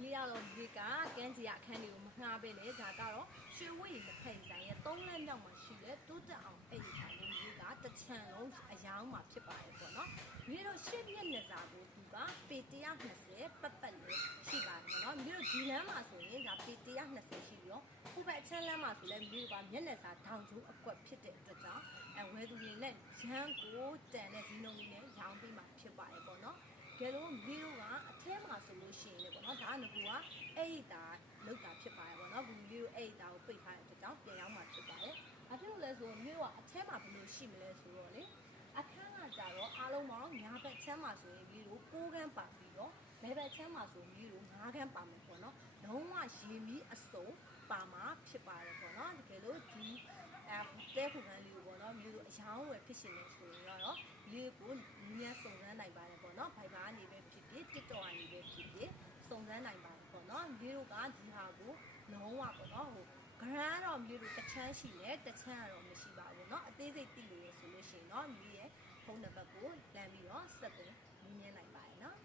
ဒီကတော့ဒီကကန်းကြီးအခန်းတွေကိုမငှားပဲလေဒါကတော့ရွှေဝေးလက်ဖိန်ဆိုင်ရဲ့3လက်မြောက်မှာရှိတဲ့တိုးတက်အောင်အဲ့ဒီထားလေးကတစ်ချံလုံးအယောင်းမှာဖြစ်ပါတယ်ပေါ့နော်ဒီတော့ရှစ်မျက်နှာစာကိုသူကပေ120ပတ်ပတ်လေးရှိပါတယ်နော်ဒီတော့ဒီလမ်းမှာဆိုရင်ဒါပေ120ရှိပြီးတော့ဥပ္ပအချမ်းလမ်းမှာဆိုလဲဒီကမျက်နှာစာထောင်ကျိုးအကွက်ဖြစ်တဲ့အတွက်ကြောင့်ဝဲသူတွေနဲ့ရန်ကိုတန်တဲ့ဇီးနှုံလေးနဲ့ရောင်းပေးမှာဖြစ်ပါတယ်ပေါ့နော်ကဲလို့ဗီဒီယိုကအထဲမှာဆိုလို့ရှိရင်လေပေါ့နော်ဒါကငကူကအဲ့ဒီတာလောက်တာဖြစ်ပါတယ်ပေါ့နော်ဗီဒီယိုအဲ့ဒီတာကိုပိတ်ထားတဲ့အတွက်ကြောင့်ပြန်ရောက်မှာဖြစ်ပါတယ်ဘာဖြစ်လို့လဲဆိုတော့ဗီဒီယိုကအထဲမှာဘယ်လိုရှိမလဲဆိုတော့လေအခန်းကကြတော့အားလုံးပေါင်းညာဘက်ချမ်းမှာဆိုရင်ဗီဒီယို6ခန်းပါပြီးတော့ဘယ်ဘက်ချမ်းမှာဆိုဗီဒီယို5ခန်းပါမယ်ပေါ့နော်လုံးဝရေမီးအစုံပါမှာဖြစ်ပါတယ်ပေါ့နော်တကယ်လို့ဒီတဲခုခန်းလေးကိုပေါ့နော်မျိုးအယောင်းဝယ်ဖြစ်ရှင်နေဆိုရင်တော့ဒီကိုညံစုံစမ်းနိုင်ပါတယ်ပေါ့နော်ဘိုင်ဘာကနေပဲဖြစ်ဖြစ် TikTok ကနေပဲဖြစ်ဖြစ်စုံစမ်းနိုင်ပါတယ်ပေါ့နော်မျိုးကဒီဟာကိုလုံးဝပေါ့နော်ဟိုဂရန်တော့မျိုးတစ်ချမ်းရှိတယ်တစ်ချမ်းကတော့မရှိပါဘူးเนาะအသေးစိတ်သိလို့ရဆိုလို့ရှိရင်เนาะမျိုးရဲ့ဖုန်းနံပါတ်ကိုလမ်းပြီးတော့ဆက်သွယ်မြင်နိုင်ပါတယ်เนาะ